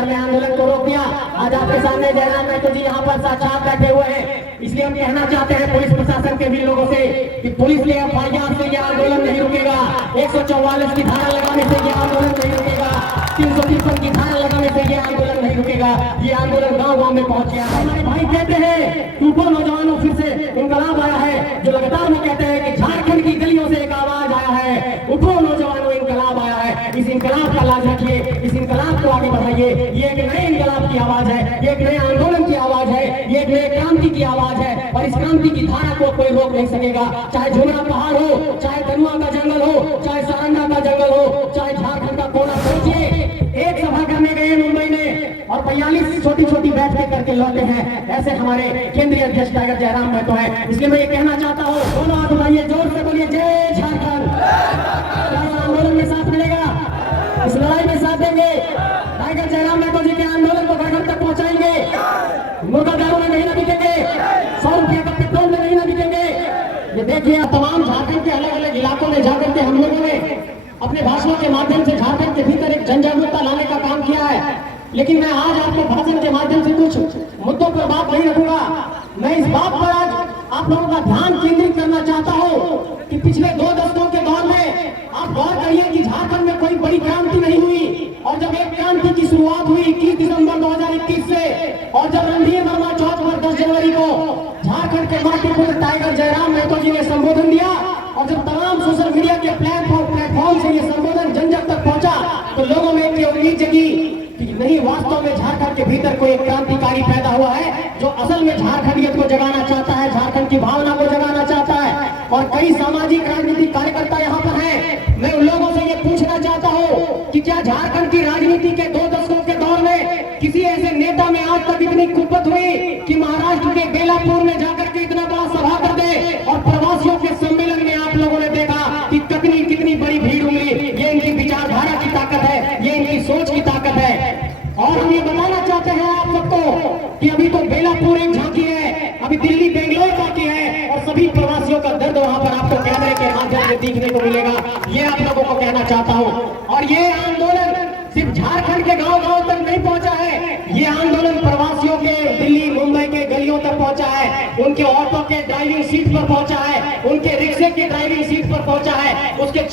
बिहार में आंदोलन को रोक दिया। आज आपके सामने जयराम महतो जी यहाँ पर साक्षात बैठे हुए हैं। इसलिए हम कहना चाहते हैं पुलिस प्रशासन के भी लोगों से कि पुलिस के एफआईआर से यह आंदोलन नहीं रुकेगा। 144 की धारा लगाने से यह आंदोलन नहीं रुकेगा। 353 की धारा लगाने से यह आंदोलन नहीं रुकेगा। ये आंदोलन गांव-गांव में पहुंच गया। हमारे भाई कहते हैं टूटो नौजवानों, फिर से इंकलाब आया है। जो लगातार में कहते हैं कि झारखंड की गलियों से एक आवाज आया है, उठो नौजवानों, इंकलाब आया है। इस इंकलाब का लाज रखिए, इस इंकलाब को आगे बढ़ाइए। ये एक नए इंकलाब की आवाज है, ये एक नए आंदोलन की आवाज है, ये एक नए क्रांति की आवाज है। और इस क्रांति की धारा को कोई रोक नहीं सकेगा। चाहे झुमरा पहाड़ हो, चाहे धनुआ का जंगल हो, चाहे सारंगा का जंगल हो, चाहे झारखंड का कोना। सोचिए, एक सभा करने गए मुंबई में और 45 छोटी छोटी बैठकें करके लौटे हैं। ऐसे हमारे केंद्रीय अध्यक्ष टाइगर जयराम महतो है। इसलिए मैं ये कहना चाहता हूँ, दोनों हाथ उठाइए, जोर से बोलिए जय झारखंड। आंदोलन में साथ मिलेगा, इस लड़ाई में साथ देंगे। टाइगर जयराम महतो जी के आंदोलन को घर घर तक पहुंचाएंगे। मुर्गा दारू में नहीं ना बिकेंगे, 100 रुपये का पेट्रोल में नहीं ना बिकेंगे। ये देखिए, तमाम झारखंड के अलग अलग इलाकों में जाकर के हम लोगों ने अपने भाषणों के माध्यम से झारखंड के भीतर एक जन जागरूकता लाने का काम किया है। लेकिन मैं आज आपके भाषण के माध्यम से कुछ मुद्दों पर बात नहीं रखूंगा। मैं इस बात पर आज आप लोगों का ध्यान केंद्रित करना चाहता हूं कि पिछले 2 दशकों के दौर में आप गौर करिए कि झारखंड में कोई बड़ी क्रांति नहीं हुई। और जब एक क्रांति की शुरुआत हुई 21 दिसंबर 2021 से, और जब रणधीर वर्मा चौक पर 10 जनवरी को झारखंड के मातृपुत्र टाइगर जयराम महतो जी ने संबोधन दिया, और जब तमाम सोशल मीडिया के प्लेटफॉर्म से ये संबोधन जन जन तक पहुंचा, तो लोगों में एक उम्मीद जगी कि नहीं, वास्तव में झारखंड के भीतर कोई एक क्रांतिकारी पैदा हुआ है जो असल में झारखंडियत को जगाना चाहता है, झारखंड की भावना को जगाना चाहता है। और कई सामाजिक राजनीतिक कार्यकर्ता यहाँ पर हैं। मैं उन लोगों से ये पूछना चाहता हूँ कि क्या झारखंड की राजनीति के 2 दशकों के दौर में किसी ऐसे नेता में आज तक इतनी कुपत हुई कि महाराष्ट्र के बेलापुर में जाकर के इतना बड़ा सभा कर दे, और प्रवासियों के सम्मेलन में आप लोगों ने देखा कि कितनी बड़ी भीड़ उमड़ी। ये इनकी विचारधारा की ताकत है, ये इनकी सोच की ताकत है। और हम ये बताना चाहते हैं आप सबको कि अभी तो बेलापुर एक झांकी है, अभी दिल्ली बेंगलोर बाकी है, और सभी प्रवासियों का दर्द वहां पर आपको कैमरे के माध्यम से देखने को मिलेगा। ये आप लोगों को कहना चाहता हूं। और ये आंदोलन सिर्फ झारखंड के गांव-गांव तक नहीं पहुंचा है, ये आंदोलन प्रवासियों के दिल्ली मुंबई के गलियों तक पहुंचा है, उनके ऑटो के ड्राइविंग सीट पर पहुंचा है, उनके रिक्शे की ड्राइविंग सीट पर पहुंचा है, उसके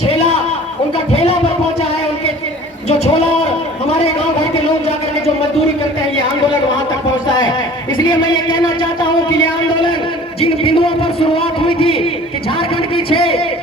उनका ठेला पर पहुंचा है, उनके जो छोला और हमारे गांव भर के लोग जाकर के जो मजदूरी करते हैं, ये आंदोलन वहां तक पहुंचता है। इसलिए मैं ये कहना चाहता हूं कि ये आंदोलन जिन बिंदुओं पर शुरुआत हुई थी कि झारखंड की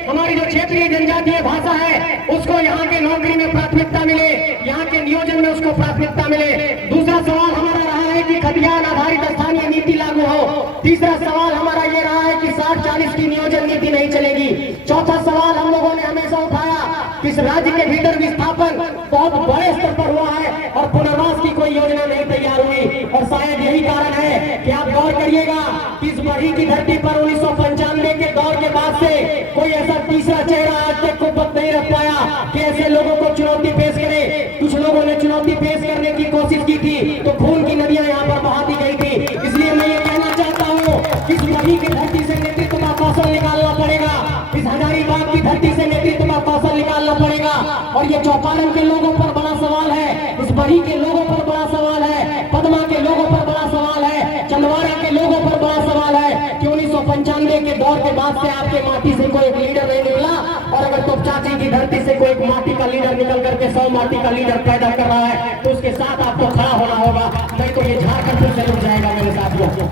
हमारी जो क्षेत्रीय जनजातीय भाषा है उसको यहाँ के नौकरी में प्राथमिकता मिले, यहाँ के नियोजन में उसको प्राथमिकता मिले। दूसरा सवाल हमारा रहा है कि खतियान आधारित स्थानीय नीति लागू हो। तीसरा सवाल हमारा ये रहा है कि 60-40 की नियोजन नीति नहीं चलेगी। चौथा सवाल हम लोगों ने हमेशा उठाया कि इस राज्य के भीतर विस्थापन बहुत बड़े स्तर पर हुआ है और पुनर्वास की कोई योजना नहीं तैयार हुई। और शायद यही कारण है कि आप गौर करिएगा कि इस बड़ी की धरती पर 1995 के दौर के बाद से कोई ऐसा तीसरा चेहरा आज तक को पद नहीं रख पाया कि ऐसे लोगों को चुनौती पेश करे। कुछ लोगों ने चुनौती पेश करने की कोशिश की थी तो खून की नदियां यहाँ पर बहा दी गई थी। इसलिए मैं ये कहना चाहता हूँ कि इस बड़ी की धरती से नेतृत्व का कौशल निकालना पड़ेगा, इस हजारीबाग की धरती से नेतृत्व का कौशल निकालना पड़ेगा। और ये चौपारण के लोगों पर बड़ा सवाल है, इस बड़ी के लोगों पर बड़ा सवाल है, पदमा के लोगों पर बड़ा सवाल है, चंदवारा के लोगों पर बड़ा सवाल है कि 1995 के दौर के बाद से आपके माटी से कोई एक लीडर नहीं निकला। और अगर तोपचाची की धरती से कोई एक माटी का लीडर निकल करके 100 माटी का लीडर पैदा कर रहा है तो उसके साथ आपको खड़ा होना होगा, नहीं तो ये झारखंड फिर से रुक जाएगा। मेरे साथियों,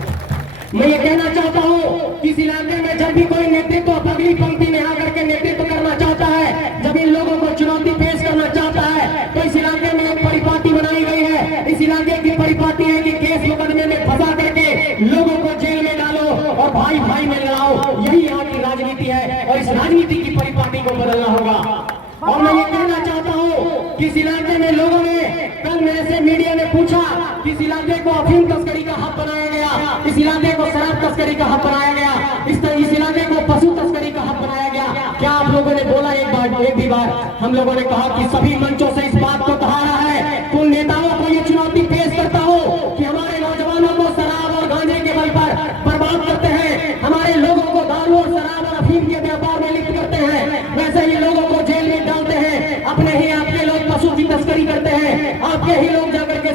मैं ये कहना चाहता हूँ कि इस इलाके में जब भी कोई नेतृत्व अगली पंक्ति में आकर के नेतृत्व करना चाहता है, जब इन लोगों को चुनौती पेश करना चाहता है, तो इस इलाके में एक परिपाटी बनाई गई है। इस इलाके की परिपाटी है कि केस मुकदमे में फंसा करके लोगों को जेल में डालो और भाई भाई में लड़ाओ। यही यहाँ की राजनीति है और इस राजनीति की परिपाटी को बदलना होगा। और मैं ये कहना चाहता हूँ कि इस इलाके में लोगों ने कल मेरे से मीडिया ने पूछा कि इस इलाके को अफीम तस्करी का हब बनाया गया, इस इलाके को शराब तस्करी का हब बनाया गया, इस इलाके को पशु तस्करी का हब बनाया गया। क्या आप लोगों ने बोला एक भी बार? हम लोगों ने कहा कि सभी मंचों से इस बात को कहा रहा है। उन नेताओं को ये चुनौती पेश करता हूँ कि हमारे नौजवानों को शराब और गांजे के बल पर बर्बाद करते हैं, हमारे लोगों को दारू और शराब और अफीम के व्यापार में लिप्त करते हैं, वैसे ही लोगों को जेल में डालते हैं। अपने ही आपके लोग पशु की तस्करी करते हैं, आपके ही लोग जाकर के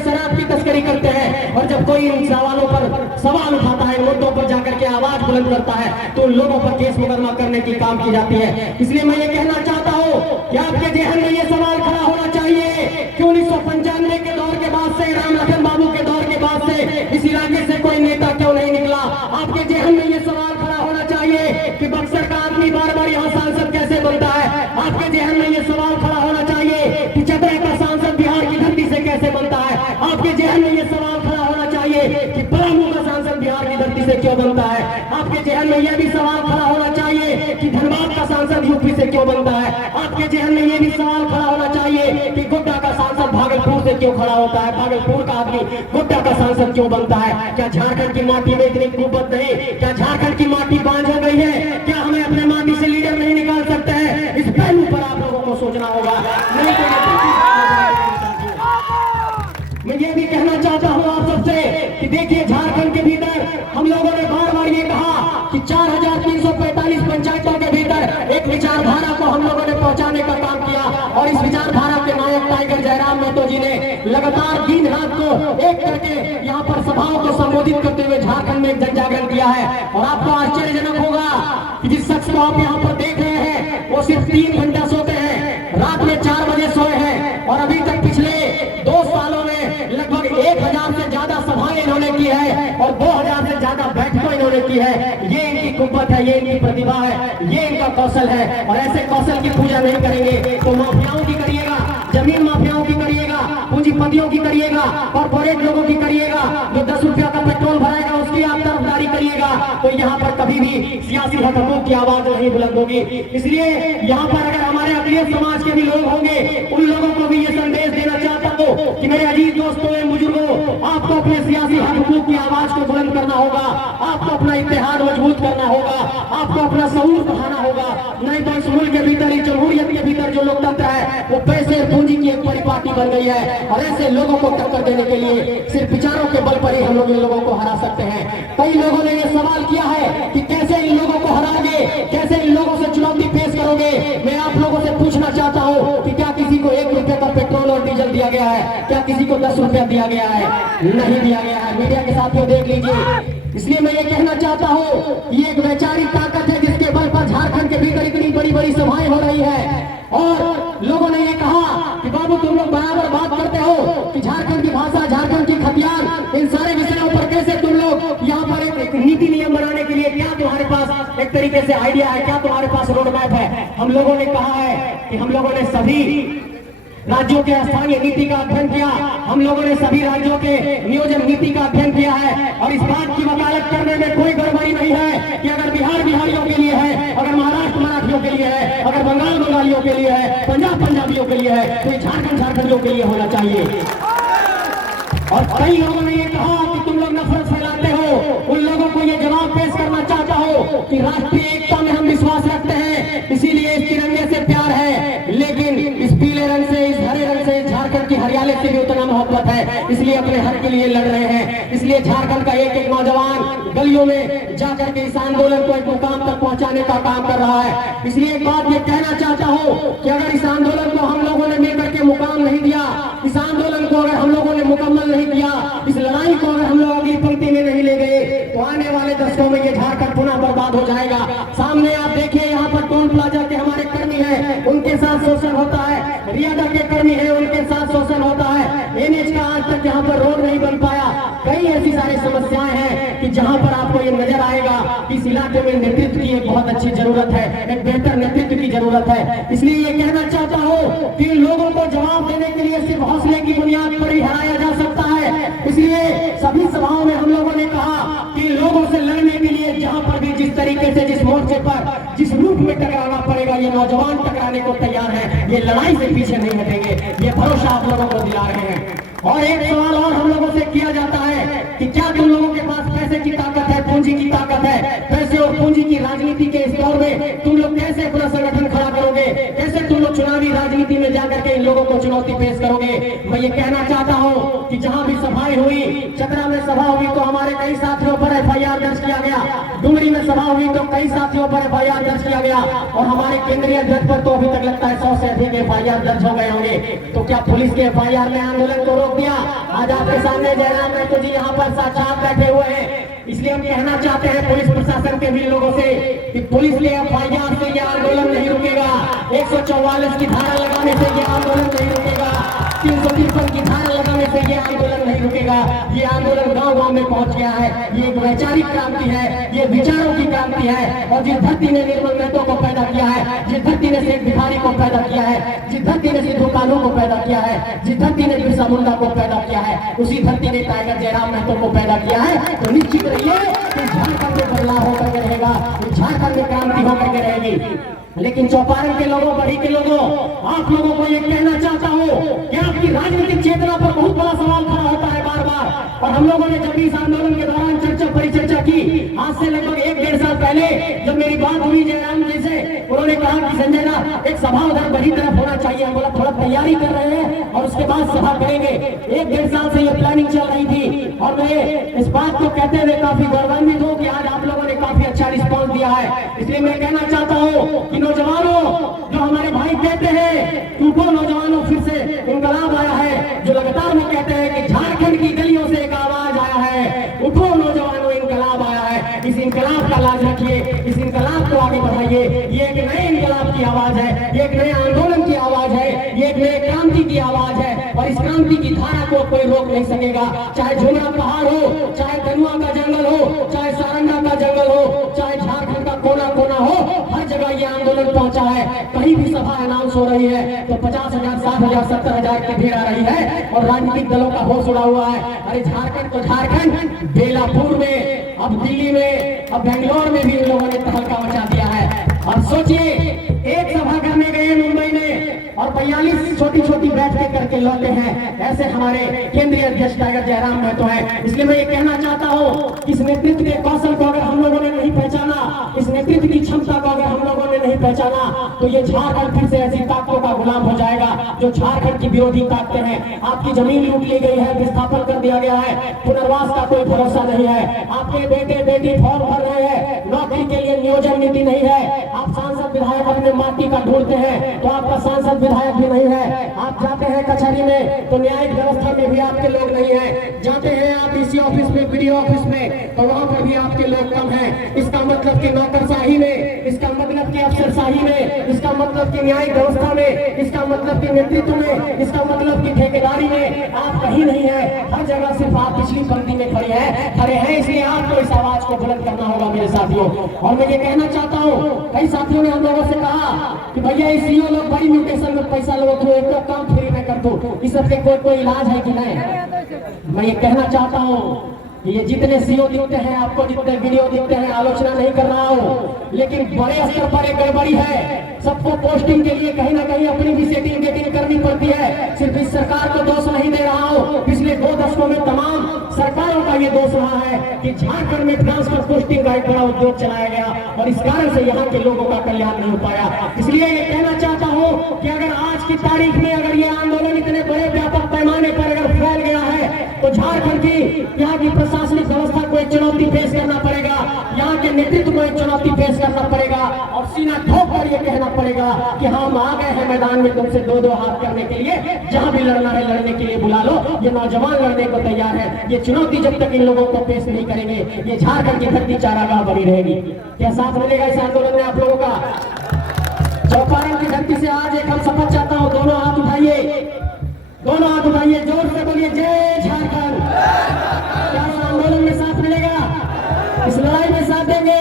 कोई इन सवालों पर सवाल उठाता है, मुद्दों पर जाकर के आवाज बुलंद करता है, तो उन लोगों पर केस मुकदमा करने की काम की जाती है। इसलिए मैं ये कहना चाहता हूँ कि आपके जहन में ये सवाल खड़ा होना चाहिए कि 1995 के दौर के बाद से, राम लखन बाबू के दौर के बाद से इस इलाके से कोई नेता क्यों नहीं निकला। आपके जहन में ये सवाल खड़ा होना चाहिए कि बक्सर का आदमी बार बार यहाँ सांसद कैसे बनता है। आपके जहन में ये सवाल खड़ा होना चाहिए कि चतरा का सांसद बिहार की धरती से कैसे बनता है। आपके जहन में ये सवाल खड़ा होना चाहिए कि पलामू का सांसद बिहार की धरती से क्यों बनता है। आपके जहन में यह भी सवाल खड़ा होना चाहिए कि धनबाद का सांसद यूपी से क्यों बनता है। आपके जहन में यह भी सवाल खड़ा होना चाहिए कि गोड्डा का सांसद भागलपुर से क्यों खड़ा होता है, भागलपुर का आदमी गोड्डा का सांसद क्यों बनता है। क्या झारखंड की माटी में इतनी कुव्वत नहीं? क्या झारखंड की माटी बांझ हो गई है? क्या हमें अपने माटी से लीडर नहीं निकाल सकते हैं? इस पहलू पर आप लोगों को सोचना होगा। नहीं मैं ये भी कहना चाहता हूं आप सबसे कि देखिए, झारखंड के भीतर हम लोगों ने बार बार ये कहा कि 4345 पंचायतों के भीतर एक विचारधारा को हम लोगों ने पहुंचाने का काम किया, और इस विचारधारा के नायक टाइगर जयराम महतो जी ने लगातार दिन रात को एक करके यहाँ पर सभाओं को संबोधित करते हुए झारखंड में एक जन जागरण किया है। और आपको आश्चर्यजनक होगा कि जिस शख्स को आप यहाँ पर देख रहे हैं वो सिर्फ 3 घंटा सोते हैं, रात में 4 बजे सोए हैं, और अभी तक पिछले 2 सालों में लगभग 1000 से ज्यादा सभाएं इन्होंने की है और 2000 से ज्यादा बैठकें इन्होंने की है। ये इनकी कुव्वत है, ये इनकी प्रतिभा है, ये इनका कौशल है। और ऐसे कौशल की पूजा नहीं करेंगे तो माफियाओं की करिएगा, जमीन माफियाओं की करिएगा, पूंजीपतियों की करिएगा, कॉर्पोरेट लोगों की करिएगा, जो 10 रुपया का पेट्रोल भराएगा उसकी आप तरफदारी करिएगा, तो यहाँ पर कभी भी सियासी हकूक की आवाज नहीं बुलंद होगी। इसलिए यहाँ पर अगर हमारे अकलियत समाज के भी लोग होंगे, उन लोगों को भी ये संदेश देना चाहता हूँ कि मेरे अजीज दोस्तों एवं बुजुर्गों, आपको अपने सियासी हकूक की आवाज को बुलंद करना होगा, आपको अपना इत्तेहाद मजबूत करना होगा, आपको अपना शऊर बढ़ाना होगा। नहीं तो इस मुल्क के भीतर, इस जमहूरियत के भीतर जो लोकतंत्र है वो पैसे पूंजी की एक परिपाटी बन गई है, और ऐसे लोगों को टक्कर देने के लिए सिर्फ विचारों के बल पर ही हम लोग इन लोगों को हरा सकते हैं। कई लोगों ने ये सवाल किया है कि कैसे इन लोगों को हराओगे, कैसे इन लोगों से चुनौती पेश करोगे। मैं आप लोगों से पूछना चाहता हूँ कि क्या किसी को 1 रुपए का पेट्रोल और डीजल दिया गया है? क्या किसी को 10 रुपया दिया गया है? नहीं दिया गया है। मीडिया के साथियों देख लीजिए। इसलिए मैं ये कहना चाहता हूँ ये एक वैचारिक ताकत है जिसके बल पर झारखंड के भीतर इतनी बड़ी बड़ी सभाएं हो रही है। और लोगों ने ये कहा कि बाबू तुम लोग बराबर बात करते हो कि झारखंड की भाषा, झारखंड की खतियान, इन सारे विषयों पर कैसे तुम लोग यहाँ पर एक नीति नियम बनाने के लिए क्या तुम्हारे पास एक तरीके से आइडिया है, क्या तुम्हारे पास रोड मैप है? हम लोगों ने कहा है कि हम लोगों ने सभी राज्यों के स्थानीय नीति का अध्ययन किया, हम लोगों ने सभी राज्यों के नियोजन नीति का अध्ययन किया है, और इस बात की वकालत करने में कोई गड़बड़ी नहीं है कि अगर बिहार बिहारियों के लिए है, अगर महाराष्ट्र मराठियों के लिए है, अगर बंगाल बंगालियों के लिए है, पंजाब पंजाबियों के लिए है, तो झारखंड झारखंडियों के लिए होना चाहिए। और कई लोगों ने ये कहा कि तुम लोग नफरत फैलाते हो। उन लोगों को ये जवाब पेश करना चाहता हो कि राष्ट्रीय एकता में हम विश्वास रखते हैं, इसीलिए इस तिरंगे से प्यार है, लेकिन इस पीले रंग से, इस हरे रंग से, इस झारखंड की हरियाली से भी उतना मोहब्बत है, इसलिए अपने हक के लिए लड़ रहे हैं। इसलिए झारखंड का एक एक नौजवान गलियों में जाकर के इस आंदोलन को एक मुकाम तक पहुंचाने का काम कर रहा है। इसलिए एक बात ये कहना चाहता हूँ कि अगर इस आंदोलन को हम लोगों ने मिलकर के मुकाम नहीं दिया, इस आंदोलन को अगर हम लोगों ने मुकम्मल नहीं किया, इस लड़ाई को अगर हम लोग अगली पंक्ति में नहीं ले गए, तो आने वाले दशकों में ये झारखंड पुनः बर्बाद हो जाएगा। सामने आप देखिए, यहाँ पर टोल प्लाजा के हमारे कर्मी हैं, उनके साथ शोषण होता है, रियादा के कर्मी हैं, उनके साथ शोषण होता है, एनएच का आज तक यहाँ पर रोड नहीं बन पाया। कई ऐसी सारी समस्याएं हैं कि जहाँ पर आपको ये नजर आएगा कि इस इलाके में नेतृत्व की एक बहुत अच्छी जरूरत है, एक बेहतर नेतृत्व की जरूरत है। इसलिए ये कहना चाहता हूँ कि लोगों को जवाब देने के लिए सिर्फ हौसले की बुनियाद पर ही हराया जा सकता है। इसलिए सभी सभाओं में हम लोगों ने कहा कि लोगों से लड़ने के लिए जहां पर भी जिस तरीके से, जिस मोर्चे पर, जिस रूप में टकराना पड़ेगा, ये नौजवान टकराने को तैयार है, ये लड़ाई से पीछे नहीं हटेंगे, ये भरोसा आप लोगों को दिला रहे हैं। और एक सवाल और हम लोगों से किया जाता है कि क्या तुम लोगों के पास पैसे की ताकत है, पूंजी की ताकत है? पैसे और पूंजी की राजनीति के इस दौर में तुम लोग कैसे अपना संगठन खड़ा करोगे? कैसे तुम लोग चुनावी राजनीति में जाकर के इन लोगों को चुनौती पेश करोगे? मैं ये कहना चाहता हूँ कि जहाँ भी सभाएं हुई, चतरा में सभा हुई तो हमारे कई साथियों पर FIR दर्ज किया गया, डुमरी में सभा हुई तो कई साथियों पर FIR दर्ज किया गया और हमारे केंद्रीय अध्यक्ष पर तो अभी तक लगता है 100 से अधिक FIR दर्ज हो गए होंगे। तो क्या पुलिस के FIR ने आंदोलन को रोक दिया? आज आपके सामने जयराम महतो जी यहाँ पर साक्षात बैठे हुए हैं। इसलिए हम कहना चाहते हैं पुलिस प्रशासन के भी लोगों से कि पुलिस के FIR से यह आंदोलन नहीं रुकेगा। 144 की धारा लगाने से यह आंदोलन नहीं रुकेगा। 353 की धारा लगाने से यह आंदोलन नहीं रुकेगा। ये आंदोलन गांव-गांव में पहुंच गया है। ये एक वैचारिक क्रांति है, ये विचारों की क्रांति है। और जिस धरती ने निर्मल महतो को पैदा किया है, जिस धरती ने शेख भिखारी को पैदा किया है, जिस धरती ने सिद्धू कान्हू को पैदा किया है, जिस धरती ने बिरसा मुंडा को पैदा किया है, उसी धरती ने टाइगर जयराम महतो को पैदा किया है। तो निश्चित रहिए कि झारखंड में बदलाव होकर के रहेगा, झारखंड में क्रांति होकर के रहेगी। लेकिन चौपारण के लोगों, बड़ी के लोगों, आप लोगों को ये कहना चाहता हूँ कि आपकी राजनीतिक चेतना पर बहुत बड़ा सवाल खड़ा होता है बार बार। और हम लोगों ने जब इस आंदोलन के दौरान परिचर्चा की, आज से लगभग 1-1.5 साल पहले जब मेरी बात हुई जयराम जी से, उन्होंने कहा कि संजय ना एक सभा उधर बड़ी तरफ होना चाहिए। हम बोला थोड़ा तैयारी कर रहे हैं और उसके बाद सभा करेंगे। 1-1.5 साल से ये प्लानिंग चल रही थी और मैं इस बात को कहते हुए काफी गौरवान्वित हूँ कि आज आप लोगों ने काफी अच्छा रिस्पॉन्स दिया है। इसलिए मैं कहना चाहता हूँ कि नौजवानों, जो हमारे भाई कहते हैं उनको नौजवानों फिर से इंकलाब आया है, जो लगातार वो कहते हैं कि झारखंड की गलियों से एक आवाज आया है, उठो नौजवानों, इंकलाब आया है। इस इंकलाब का लाज रखिए, इस इंकलाब को आगे बढ़ाइए। ये एक नए इंकलाब की आवाज है, ये एक नए आंदोलन की आवाज है, ये एक नए क्रांति की आवाज है। और इस क्रांति की धारा को कोई रोक नहीं सकेगा। चाहे झुमरा पहाड़ हो, चाहे धनुआ का जंगल हो, चाहे सारंगा का जंगल हो, चाहे झारखंड का कोना कोना हो, हर जगह ये आंदोलन पहुंचा है। कहीं भी सभा अनाउंस हो रही है तो 50,000, 60,000, 70,000 की भीड़ आ रही है और राजनीतिक दलों का होश उड़ा हुआ है। अरे झारखंड तो झारखंड, बेलापुर में, अब दिल्ली में, अब बेंगलोर में भी इन लोगों ने तहलका मचा दिया है। और सोचिए, एक सभा करने गए मुंबई में और 42 छोटी छोटी बैठकें करके लौटे हैं। ऐसे हमारे केंद्रीय अध्यक्ष टाइगर जयराम महतो है। इसलिए मैं ये कहना चाहता हूँ, इस नेतृत्व के कौशल को अगर हम लोगों ने नहीं पहचाना, इस नेतृत्व की क्षमता को अगर हम लोगों ने नहीं पहचाना, तो ये झारखंड फिर से ऐसी ताकतों का गुलाम हो जाएगा जो झारखंड की विरोधी ताकतें हैं। आपकी जमीन लूट ली गई है, विस्थापन कर दिया गया है, पुनर्वास का कोई भरोसा नहीं है। आपके बेटे बेटी फॉर्म भर रहे हैं, नौकरी के लिए नियोजन नीति नहीं है। आप सांसद विधायक अपने माटी का ढूंढते हैं तो आपका सांसद विधायक भी नहीं है। आप जाते हैं कचहरी में तो न्यायिक व्यवस्था में भी आपके लोग नहीं है। जाते हैं आप डीसी ऑफिस में, बीडीओ ऑफिस में, तो वहां पर भी आपके लोग कम हैं। इसका मतलब कि नौकरशाही में, इसका मतलब कि अफसरशाही में, इसका मतलब कि न्यायिक व्यवस्था में, इसका मतलब कि नेतृत्व में, इसका मतलब कि ठेकेदारी में आप कहीं नहीं है। हर जगह सिर्फ आप पिछली पंक्ति में खड़े हैं। इसलिए आपको इस आवाज को बुलंद करना होगा मेरे साथियों। और मैं ये कहना चाहता हूँ, कई साथियों ने हम लोगों से कहा कि भैया इस सीओ लोग बड़ी म्यूटेशन में पैसा लो तो एक काम फ्री में कर दो, इस सबके कोई इलाज है कि नहीं? मैं ये कहना चाहता हूँ कि ये जितने सीओ दिखते हैं, आपको जितने वीडियो दिखते हैं, आलोचना नहीं कर रहा हूँ, लेकिन बड़े स्तर पर एक गड़बड़ी है। सबको पोस्टिंग के लिए कहीं ना कहीं अपनी भी सेटिंग करनी पड़ती है। सिर्फ इस सरकार को दोष नहीं दे रहा हूँ, पिछले 2 दशकों में तमाम सरकारों का ये दोष रहा है कि झारखंड में ट्रांसफर पोस्टिंग का एक बड़ा उद्योग चलाया गया और इस कारण से यहाँ के लोगों का कल्याण नहीं हो पाया। इसलिए ये कहना चाहता हूँ कि अगर आज की तारीख में अगर ये आंदोलन इतने बड़े व्यापक पैमाने पर अगर फैल गया है तो झारखंड की यहाँ की प्रशासनिक व्यवस्था को एक चुनौती पेश करना पड़ेगा, यहाँ के नेतृत्व को एक चुनौती पेश करना पड़ेगा और सीना ठोक कर ये कहना पड़ेगा कि हम आ गए हैं मैदान में तुमसे 2-2 हाथ करने के लिए। जहां भी लड़ना है लड़ने के लिए बुला लो, ये नौजवान लड़ने को तैयार है। ये चुनौती जब तक इन लोगों को पेश नहीं करेंगे, ये झारखंड की धरती चारागाह बनी रहेगी। क्या साथ मिलेगा इस आंदोलन में आप लोगों का? चौपारण की धरती से आज एक हम शपथ चाहता हूँ, दोनों हाथ उठाइए, दोनों हाथ उठाइए, जोर से बोलिए जय झारखंड। क्या इस आंदोलन में साथ मिलेगा? इस लड़ाई में साथ देंगे?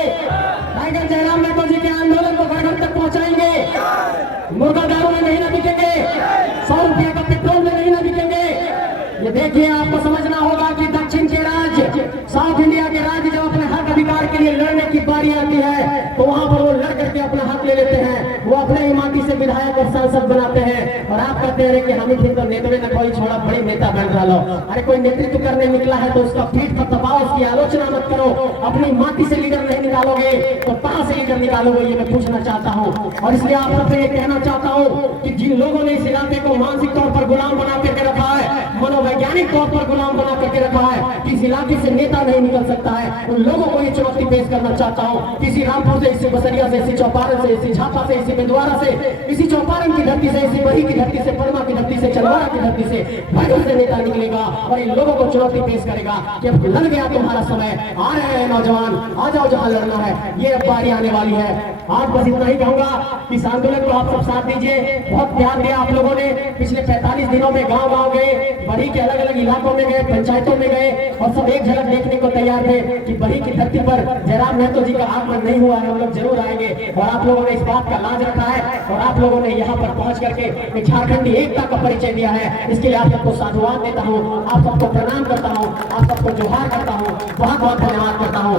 टाइगर जयराम महतो जी के आंदोलन को घर घर तक पहुंचाएंगे। मुर्गा दारू में नहीं ना बिकेंगे, 100 रुपये का पेट्रोल में नहीं ना बिकेंगे। ये देखिए, आपको समझना होगा कि दक्षिण के राज्य, साउथ इंडिया के राज्य जब अपने हक अधिकार के लिए लड़ने की बारी आती है तो वहां पर वो लड़ करके अपना हक ले लेते हैं। वो अपने ही माटी से विधायक और सांसद बनाते हैं और आप कहते हैं कि हम ही तो नेतवे न कोई छोड़ा, बड़ी नेता बन रहा लो। अरे कोई नेतृत्व करने निकला है तो उसका पीठ पर दबाओ, उसकी आलोचना मत करो। अपनी माटी से लीडर नहीं निकालोगे तो कहां से लीडर निकालोगे, ये मैं पूछना चाहता हूँ। और इसलिए आप सबसे ये कहना चाहता हूँ कि जिन लोगों ने इस इलाके को मानसिक तौर पर गुलाम बना करके रखा है, को वैज्ञानिक तौर पर गुलाम बना करके रखा है कि इस इलाके से नेता नहीं निकल सकता है। उन लोगों को ये चुनौती पेश करना चाहता हूँ। किसी रामपुर से, इसी बसरिया से, इसी चौपारण से, इसी झापा से, इसी बिंदवारा से, इसी चौपारण की धरती से, इसी बही की धरती से, परमा की धरती से, चंदवारा की धरती से भाई से नेता निकलेगा और इन लोगों को चुनौती पेश करेगा कि अब लग गया तुम्हारा समय, आ रहे हैं नौजवान, आ जाओ जहां लड़ना है, ये अब बारी आने वाली है। आज बस इतना ही कहूंगा कि इस आंदोलन को आप सब साथ दीजिए। बहुत प्यार दिया आप लोगों ने। पिछले 45 दिनों में गांव-गांव गए, बड़ी के अलग अलग इलाकों में गए, पंचायतों में गए और सब एक झलक देखने को तैयार थे कि बड़ी की धरती पर जयराम महतो जी का आगमन नहीं हुआ है, हम लोग जरूर आएंगे। और आप लोगों ने इस बात का लाज रखा है और आप लोगों ने यहाँ पर पहुंच करके एक झारखंडी एकता का परिचय दिया है। इसके लिए आप सबको साधुवाद देता हूँ, आप सबको प्रणाम करता हूँ, आप सबको जोहार करता हूँ, बहुत बहुत धन्यवाद करता हूँ।